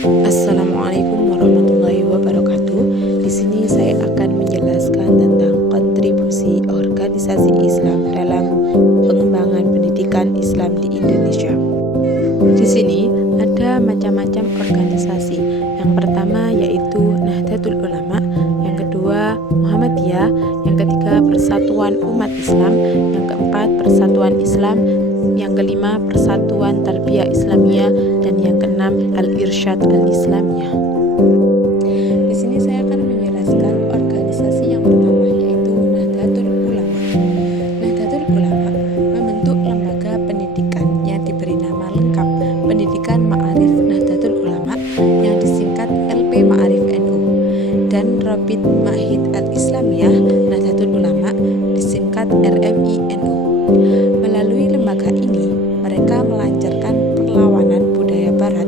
Assalamualaikum warahmatullahi wabarakatuh. Di sini saya akan menjelaskan tentang kontribusi organisasi Islam dalam pengembangan pendidikan Islam di Indonesia. Di sini ada macam-macam organisasi. Yang pertama yaitu Nahdlatul Ulama, yang kedua Muhammadiyah, yang ketiga Persatuan Umat Islam, yang keempat Persatuan Islam, yang kelima Persatuan Tarbiyah Islamiyah, dan yang keenam Al-Irsyad Al-Islamiyah. Di sini saya akan menjelaskan organisasi yang pertama yaitu Nahdlatul Ulama. Nahdlatul Ulama membentuk lembaga pendidikan yang diberi nama lengkap Pendidikan Ma'arif Nahdlatul Ulama yang disingkat LP Ma'arif NU, dan Rabit Ma'hid Al-Islamiyah Nahdlatul Ulama disingkat RMI NU. Melalui lembaga ini, mereka melancarkan perlawanan budaya barat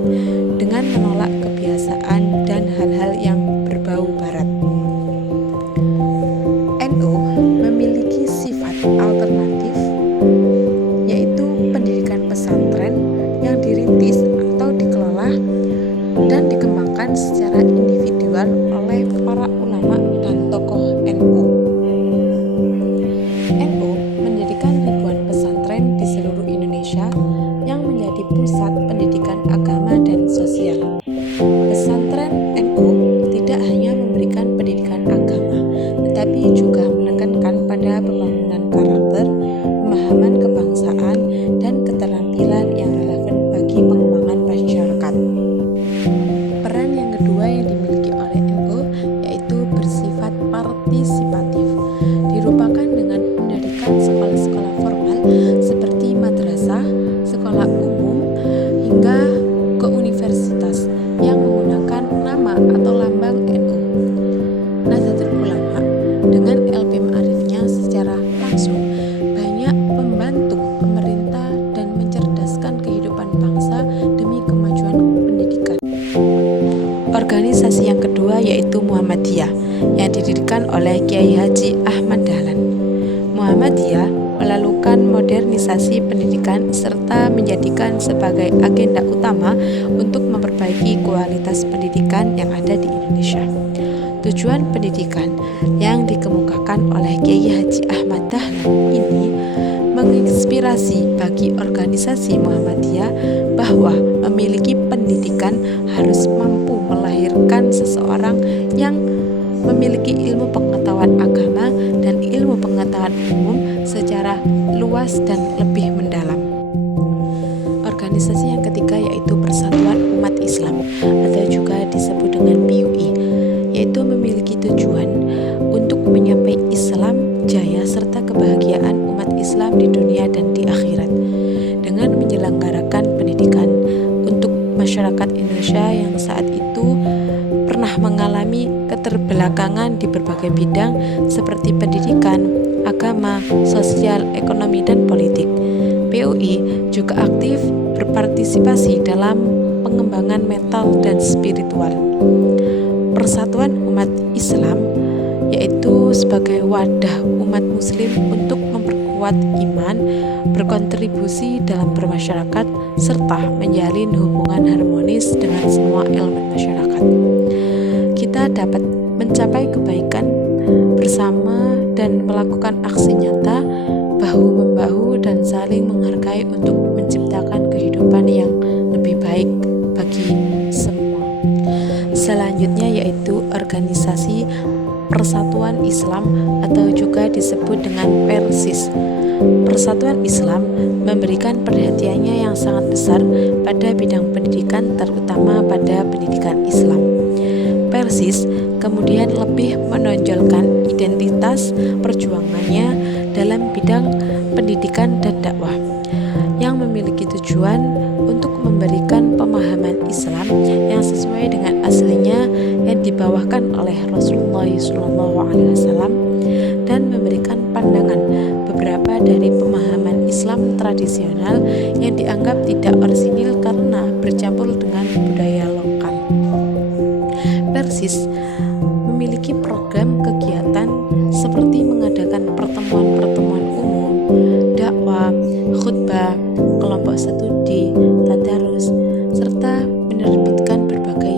dengan menolak kebiasaan dan hal-hal yang berbau barat. NU memiliki sifat alternatif, yaitu pendidikan pesantren yang dirintis atau dikelola dan dikembangkan secara individual oleh para ulama dan tokoh NU. NU mendirikan ribuan pesantren di seluruh Indonesia yang menjadi pusat pendidikan agama dan sosial. Pesantren NU tidak hanya memberikan pendidikan agama, tetapi juga menekankan pada pembangunan karakter, pemahaman kebangsaan, dan keterampilan yang relevan bagi pengembangan masyarakat. Peran yang kedua yang dimiliki oleh NU yaitu bersifat partisipatif, dirupakan dengan mendirikan sekolah-sekolah formal seperti madrasah, sekolah umum, hingga ke universitas yang menggunakan nama atau lambang NU. Nahdlatul Ulama dengan LP Ma'arifnya secara langsung banyak membantu pemerintah dan mencerdaskan kehidupan bangsa demi kemajuan pendidikan. Organisasi yang kedua yaitu Muhammadiyah yang didirikan oleh Kiai Haji Ahmad Dahlan. Muhammadiyah melakukan modernisasi pendidikan serta menjadikan sebagai agenda utama untuk memperbaiki kualitas pendidikan yang ada di Indonesia. Tujuan pendidikan yang dikemukakan oleh Kiai Haji Ahmad Dahlan ini menginspirasi bagi organisasi Muhammadiyah bahwa memiliki pendidikan harus mampu melahirkan seseorang yang memiliki ilmu pengetahuan agama dan ilmu pengetahuan umum secara luas dan lebih mendalam. Organisasi yang ketiga yaitu Persatuan Umat Islam atau juga disebut dengan PUI, yaitu memiliki tujuan untuk menyampai Islam jaya serta kebahagiaan umat Islam di dunia dan di akhirat dengan menyelenggarakan pendidikan untuk masyarakat Indonesia yang saat itu pernah mengalami keterbelakangan di berbagai bidang seperti pendidikan, agama, sosial, ekonomi, dan politik. PUI juga aktif berpartisipasi dalam pengembangan mental dan spiritual. Persatuan Umat Islam yaitu sebagai wadah umat muslim untuk memperkuat iman, berkontribusi dalam bermasyarakat, serta menjalin hubungan harmonis dengan semua elemen masyarakat. Kita dapat mencapai kebaikan bersama dan melakukan aksi nyata bahu-membahu dan saling menghargai untuk menciptakan kehidupan yang lebih baik bagi semua. Selanjutnya yaitu organisasi Persatuan Islam atau juga disebut dengan Persis. Persatuan Islam memberikan perhatiannya yang sangat besar pada bidang pendidikan, terutama pada pendidikan Islam. Persis kemudian lebih menonjolkan identitas perjuangannya dalam bidang pendidikan dan dakwah yang memiliki tujuan untuk memberikan pemahaman Islam yang sesuai dengan aslinya yang dibawakan oleh Rasulullah SAW dan memberikan pandangan beberapa dari pemahaman Islam tradisional yang dianggap tidak orisinil karena bercampur dengan budaya lokal. Persis memiliki program kegiatan seperti mengadakan pertemuan-pertemuan umum, dakwah, khutbah, kelompok studi, tadarus, serta menerbitkan berbagai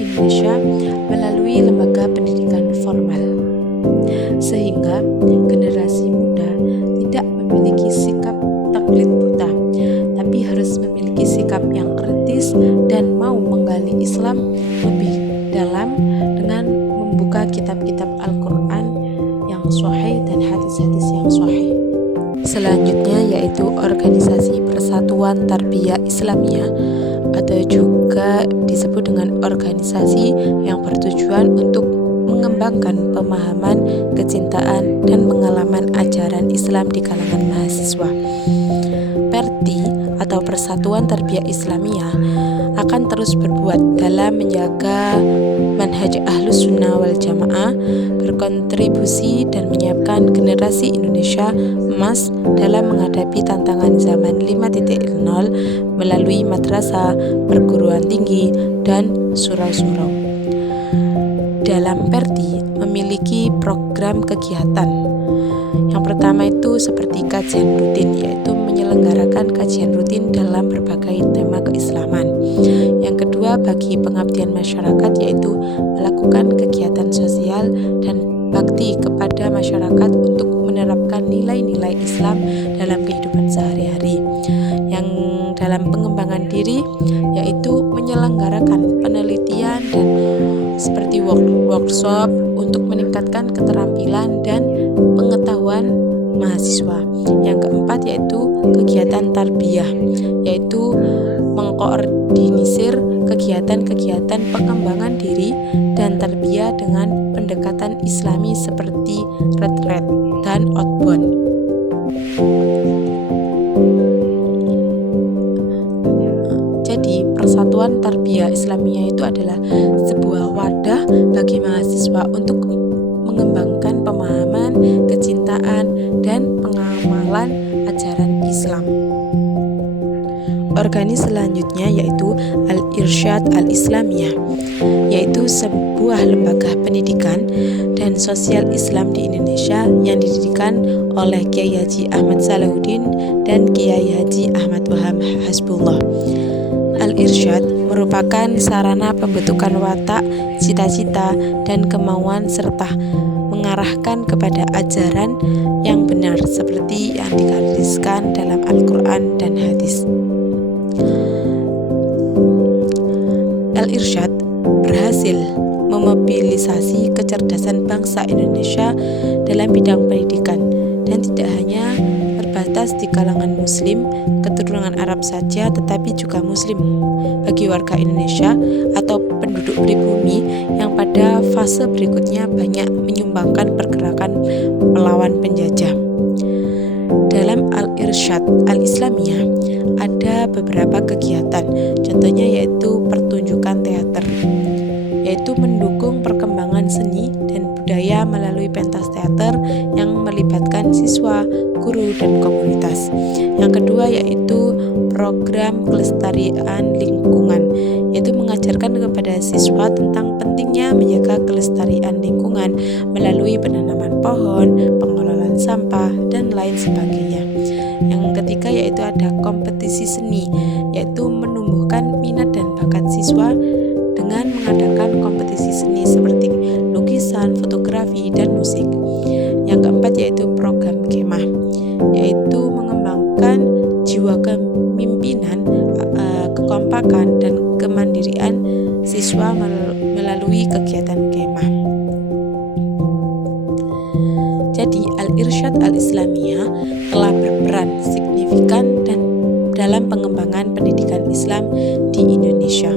Indonesia melalui lembaga pendidikan formal, sehingga generasi muda tidak memiliki sikap taklid buta, tapi harus memiliki sikap yang kritis dan mau menggali Islam lebih dalam dengan membuka kitab-kitab Al-Quran yang sahih dan hadis-hadis yang sahih. Selanjutnya yaitu Organisasi Persatuan Tarbiyah Islamiyah, atau juga disebut dengan organisasi yang bertujuan untuk mengembangkan pemahaman, kecintaan, dan pengalaman ajaran Islam di kalangan mahasiswa. PERTI atau Persatuan Tarbiyah Islamiyah akan terus berbuat dalam menjaga manhaj Ahlus Sunnah wal Jamaah, berkontribusi dan menyiapkan generasi Indonesia emas dalam menghadapi tantangan zaman 5.0 melalui madrasah, perguruan tinggi, dan surau-surau. Dalam PERTI memiliki program kegiatan. Yang pertama itu seperti kajian rutin, yaitu menyelenggarakan kajian rutin dalam berbagai tema keislaman. Yang kedua, bagi pengabdian masyarakat, yaitu melakukan kegiatan sosial dan bakti kepada masyarakat untuk menerapkan nilai-nilai Islam dalam kehidupan sehari-hari. Yang dalam pengembangan diri, yaitu menyelenggarakan penelitian dan seperti workshop untuk meningkatkan keterampilan dan pengetahuan mahasiswa. Yang keempat yaitu kegiatan tarbiyah, yaitu mengkoordinir kegiatan-kegiatan pengembangan diri dan tarbiyah dengan pendekatan Islami seperti retret dan outbound. Jadi, Persatuan Tarbiyah Islamiyah itu adalah sebuah wadah bagi mahasiswa untuk mengembangkan pemahaman, kecintaan, dan pengamalan ajaran Islam. Organisasi selanjutnya yaitu Al-Irsyad Al-Islamiyah, yaitu sebuah lembaga pendidikan dan sosial Islam di Indonesia yang didirikan oleh Kiai Haji Ahmad Salahuddin dan Kiai Haji Ahmad Wahab Hasbullah. Al-Irsyad merupakan sarana pembentukan watak, cita-cita, dan kemauan serta mengarahkan kepada ajaran yang benar seperti yang digariskan dalam Al-Quran dan hadis. Al-Irsyad berhasil memobilisasi kecerdasan bangsa Indonesia dalam bidang pendidikan dan tidak hanya terbatas di kalangan Muslim keturunan Arab saja, tetapi juga Muslim bagi warga Indonesia atau penduduk pribumi yang pada fase berikutnya banyak menyumbangkan pergerakan melawan penjajah. Dalam Al-Irsyad Al-Islamiyah ada beberapa kegiatan, contohnya yaitu pertunjukan teater, yaitu mendukung perkembangan seni dan budaya melalui pentas teater yang melibatkan siswa, guru, dan komunitas. Yang kedua yaitu program kelestarian lingkungan, yaitu mengajarkan kepada siswa tentang pentingnya menjaga kelestarian lingkungan melalui penanaman pohon, pengelolaan sampah, dan lain sebagainya. Yang ketiga yaitu ada kompetisi seni, yaitu menumbuhkan minat dan bakat siswa dengan mengadakan kompetisi seni seperti lukisan, fotografi, dan musik. Yang keempat yaitu program kemah, yaitu mengembangkan jiwa kepemimpinan, kekompakan, dan kemandirian siswa melalui kegiatan kemah. Jadi Al-Irsyad Al-Islamiyah telah berperan signifikan dan dalam pengembangan pendidikan Islam di Indonesia.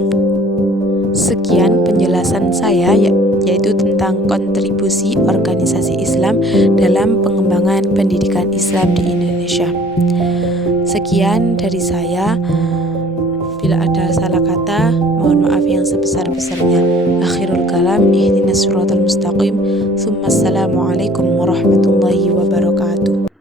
Sekian penjelasan saya yaitu tentang kontribusi organisasi Islam dalam pengembangan pendidikan Islam di Indonesia. Sekian dari saya. Bila ada salah kata, mohon maaf yang sebesar-besarnya. Akhirul kalam, ihdinas siratal mustaqim. Tsumma assalamualaikum warahmatullahi wabarakatuh.